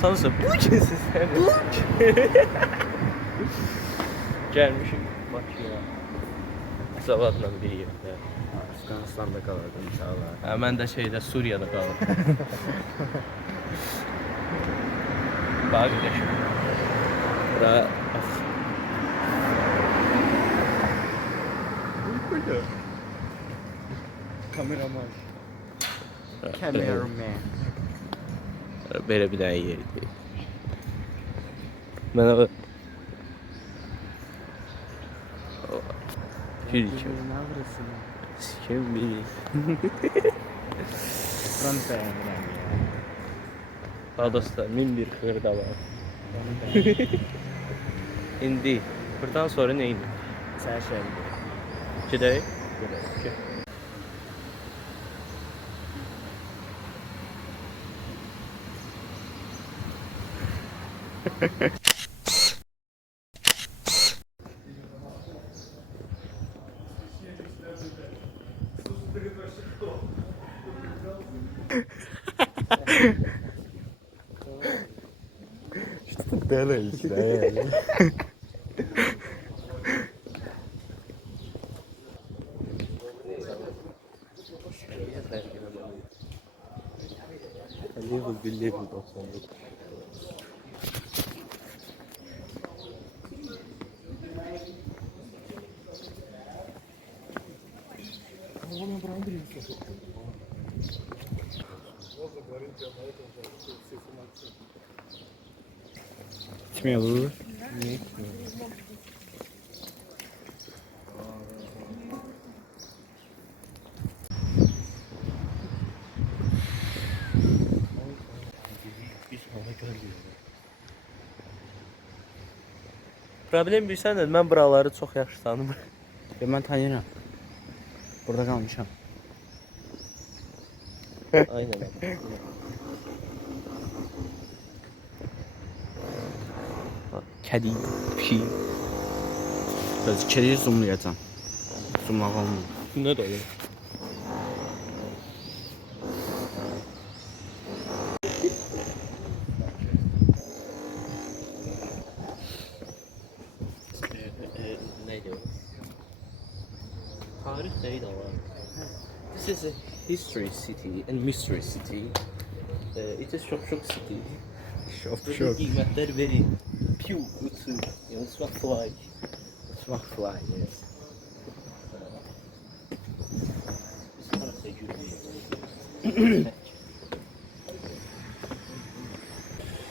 Sanırsa bu kimsin sen? Gelmişim Bakıya. Zavadla bir yerdə. Afganistan'da kalırdım inşallah. Hə, mən də şeydə Suriyada qaldım. Bax qardaşım. Bura Kameraman. Cameraman. Belə bir dənə yer idi. Mənə Gül içim. Ne yapıyorsun? Sikim biri. Ekran beğenirəm ya. Adasda min bir xırda var. İndi buradan sonra nə indi? Sen şey. Gedək. Что ты делаешь, да? Level bir level 99. Смело. Problem bilirsən də mən buraları çox yaxşı tanımıram. Ya ben tanıyorum. Burada kalmışam. Aynen. Kedi, pişi. Biraz kediyi zoomlayacağım. Zoomlamam. Ne dolu? Neydi o? Tarih neydi ama? This is a history city and mystery city. It is shop city. Burada qiymətlər verin. Pew, uçur. Yani swag fly. Swag fly, yes. Biz harasa yürüyüz.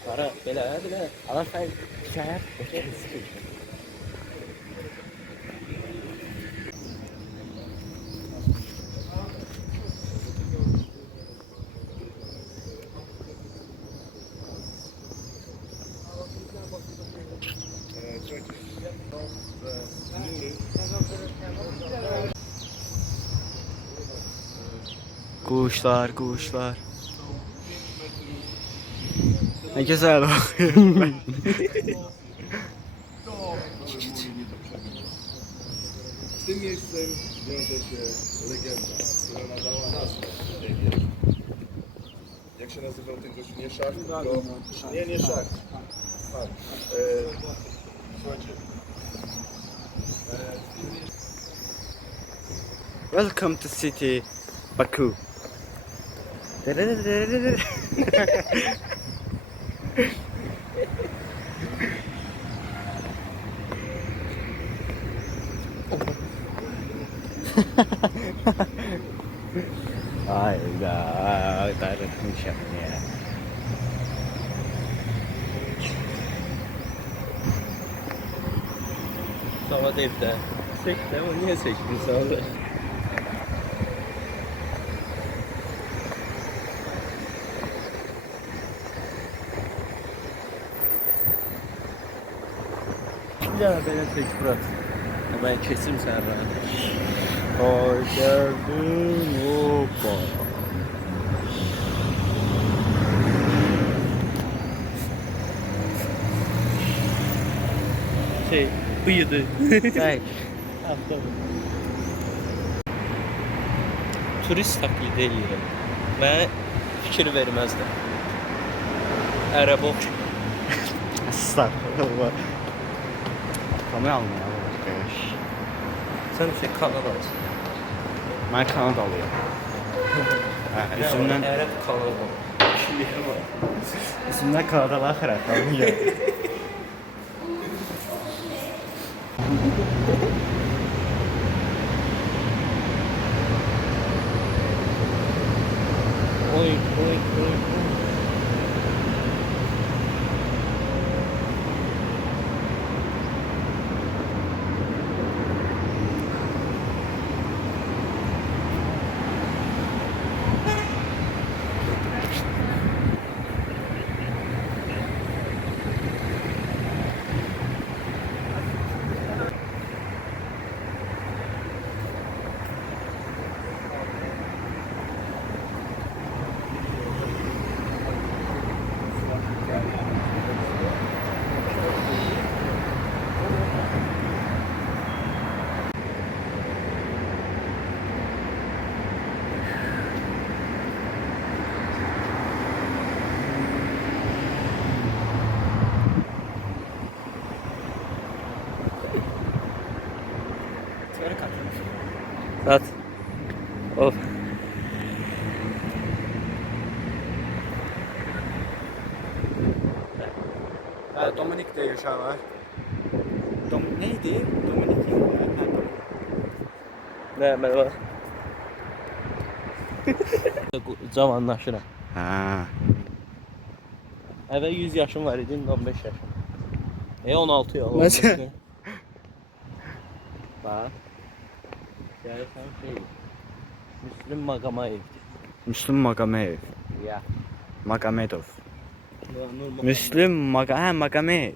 Para belə, belə. Ama sen hikaye Kuşlar, kuşlar. Ne güzel bakıyorum ben. W tym miejscem wiąże się legenda, która nadała nazwę tej Jak się nazywał ten gościu? Nie szach, tylko... Nie szach. Słuchajcie. Welcome to city Baku. Hayda, darıtmışım ya. Savad evdə. Seçdi ama niye seçdin sonra? Bir daha belə seç Fırat. Ben kesim sen rahat. Hoş geldin, hoppa. Şey, bıyıdı. Hey. Turist taklidi eləyirəm və fikir verməzdim. ərəbə oxşayır. Estağfurullah. Kamera almıyor arkadaş. Sən şey Kanadalısın. Ben Kanadalıyım. Üzümden, Ərəb Kanada. Kişiliyə var. üzümden Kanadalı axırat. Oy, oy, oy. At. Of. Dominik diye uşaqlar. Neydi? Dominik. Nə, mən var. Cavanlaşıram. Ha. Əvvəl 100 yaşım var idi, indi 15 yaşım. 16 ya. Məsələn. Bax. Gəlirsən şey. Müslüm Maqamayevdir. Müslüm Maqameyev. Ya. Maqamedov. Nur Müslüm Maqameyev.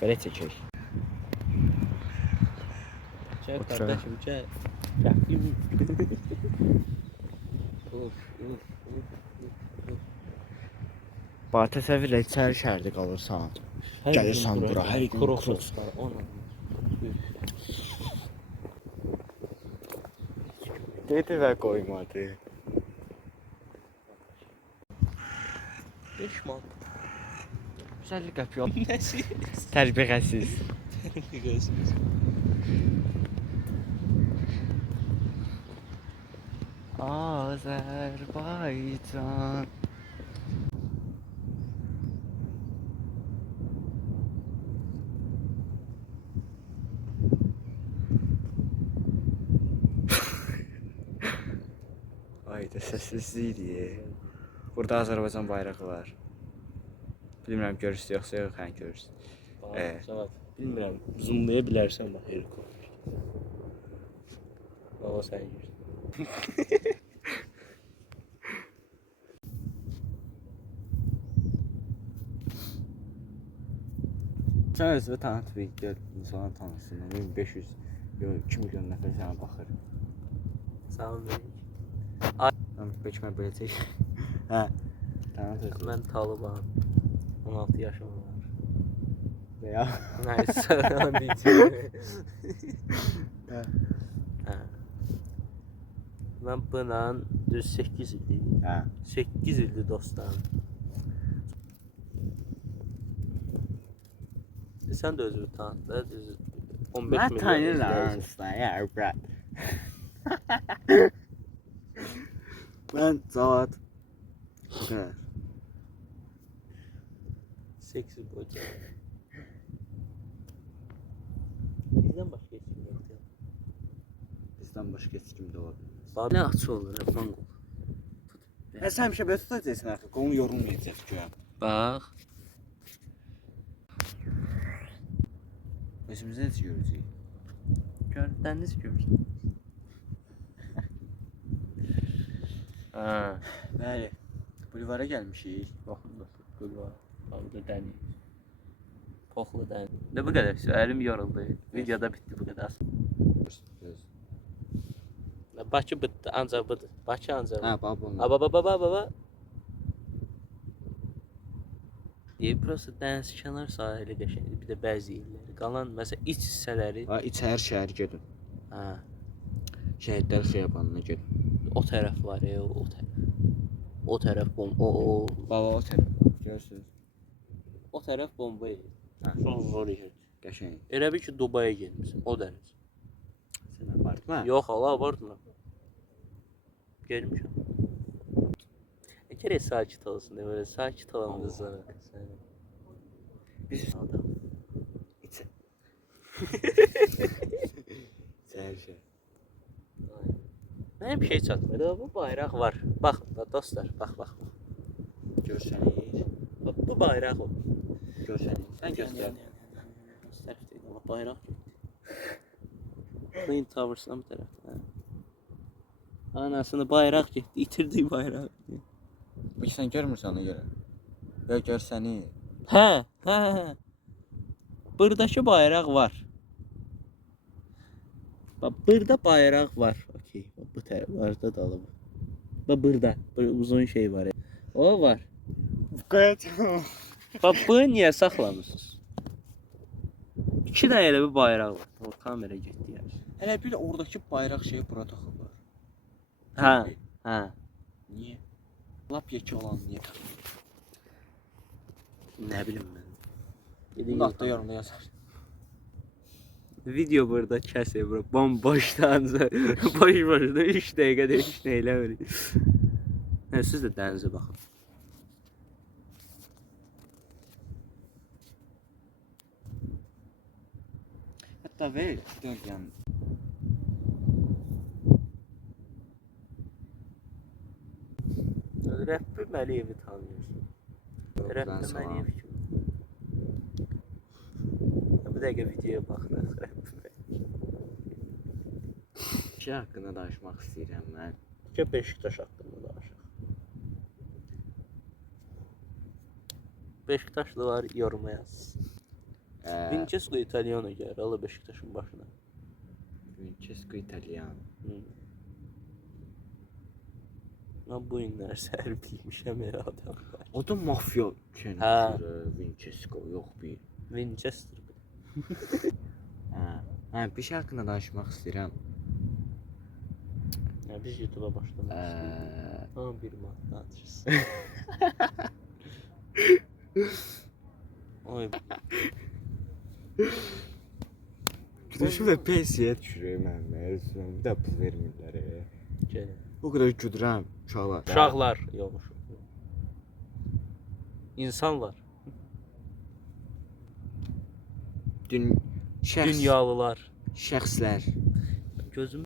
Belə çəkək. Çək Otur. qardaşım, çək. Çəkim. Of, of, of. Bax təsəvvür et, içəri şəhərdə qalırsan. Gəlirsən bura, hər gün Crocs var. Dedi və qoymadı. 5 manat. 150 qəpik. Nəsi? Tərbiyəsiz. Gözünüz. Azərbaycan. Ayda səssizlikdir. Burada Azərbaycan bayrağı var. Bilmirəm görürsünüz yoxsa yox, hə görürsünüz. Cavad, bilmirəm, zoomlaya bilərsən bax, Erko. Ama sən yürü. Sən özünü tanıt bir gör, insana tanısın. 500, yox 2 milyon nəfər sənə baxır. Salam verin. Mən beçmə biləcək. Hə. Tanıt özünü. Mən Talıban. 16 yaşım var. Və ya. Nəysə, onu deyəcəm. Hə. Hə. Mən buna düz 8 ildir. Hə. 8 ildir dostlarım. Sən də özünü tanıt da, düz 15 Mən milyon tanıyıram usta, ya brat. Mən Cavad. Bu qədər. Seksi boca. Bizdən başqa heç kim yoxdur. Bizdən başqa heç kim də ola bilməz. Nə açı olur, manqol. Sən həmişə belə tutacaqsan axı, qolun yorulmayacaq görəm. Bax. Özümüzə necə görəcəyik? Dəniz görürsən. Hə. Bəli. Bulvara gəlmişik. Baxın da, gül var. Orada dəniz. Poxlu dəniz. Nə bu qədər? Əlim yoruldu. Videoda bitdi bu qədər. Bakı bitdi, ancaq budur. Bakı ancaq. Hə, bax bunu. Baba. Burası dəniz kənar sahili qəşəngdir. Bir də bəzi illəri. Qalan məsələn iç hissələri. Ha, içəri şəhər gedin. Hə. Şəhidlər xiyabanına gedin. O tərəf var ya, o tərəf. O tərəf bomba, Baba o tərəf. Görürsüz. o tərəf bomba yedi. Hə. Çox zor yer. Qəşəng. Elə bil ki Dubaya gelmişsin, o dərəcə. Sən abartma. Yox, Allah abartma. Gelmişəm. Gərək sakit olsun, böyle sakit olan qızlar. Biz Adam. İçə. Hər şey. Mənim bir şey çatmır. Bu bayraq var. Baxın da dostlar, bax. Görsəniz. Bax bu bayraq o. Görsəniz. Sən göstər. Göstər deyil, amma bayraq getdi. Twin Towers'dan bir tərəfdən. Anasını bayraq getdi, itirdi bayrağı. Bu sən görmürsən ona görə. Ya görsəni. Hə. Buradakı bayraq var. Bak burada bayraq var. Okey. Bu tərəfdə dalı bu. Bak burada. Böyle uzun şey var. O var. Qayıtma. Bak bunu niyə saxlamısınız? İki dənə elə bir bayraq var. O kamera getdi yəni. Hələ bir oradakı bayraq şeyi bura taxıblar. Hə. Niyə? Lap yekə olan niyə taxıblar? Nə bilim mən. Bunu hatta yorumda yazar. Video burada kəsir bura. Bomboşdanca. Boş-boşda 3 dəqiqədə 3 nə elə verir. Hə, siz də dənizə baxın. Hətta ver, dörgən. Rəbbim Əliyevi tanıyırsın. Rəbbim Əliyev kim? Bir dəqiqə videoya baxırıq Rəbbim Əliyev. Şey haqqında danışmaq istəyirəm mən. Ki Beşiktaş haqqında danışaq. Beşiktaşlılar yoruma yazsın. Vincenzo İtalyan'a gəlir, Allah Beşiktaşın başına. Vincenzo İtalyan. Mən bu günlər səhər bilmişəm elə adam var. O da mafya kendisi. Vincenzo yox bir. Winchester. Bir şey haqqında danışmaq istəyirəm. Ya biz YouTube'a başlamaq istəyirik. Tamam bir manat danışırız. Oy. Güdüşüm də pensiyə düşürək mənim. Bir də pul vermirlər. Gəlin. O qədər güdürəm uşaqlar. Uşaqlar yox. İnsanlar. Dünyalılar. Dünyalılar. Şəxslər. Gözüm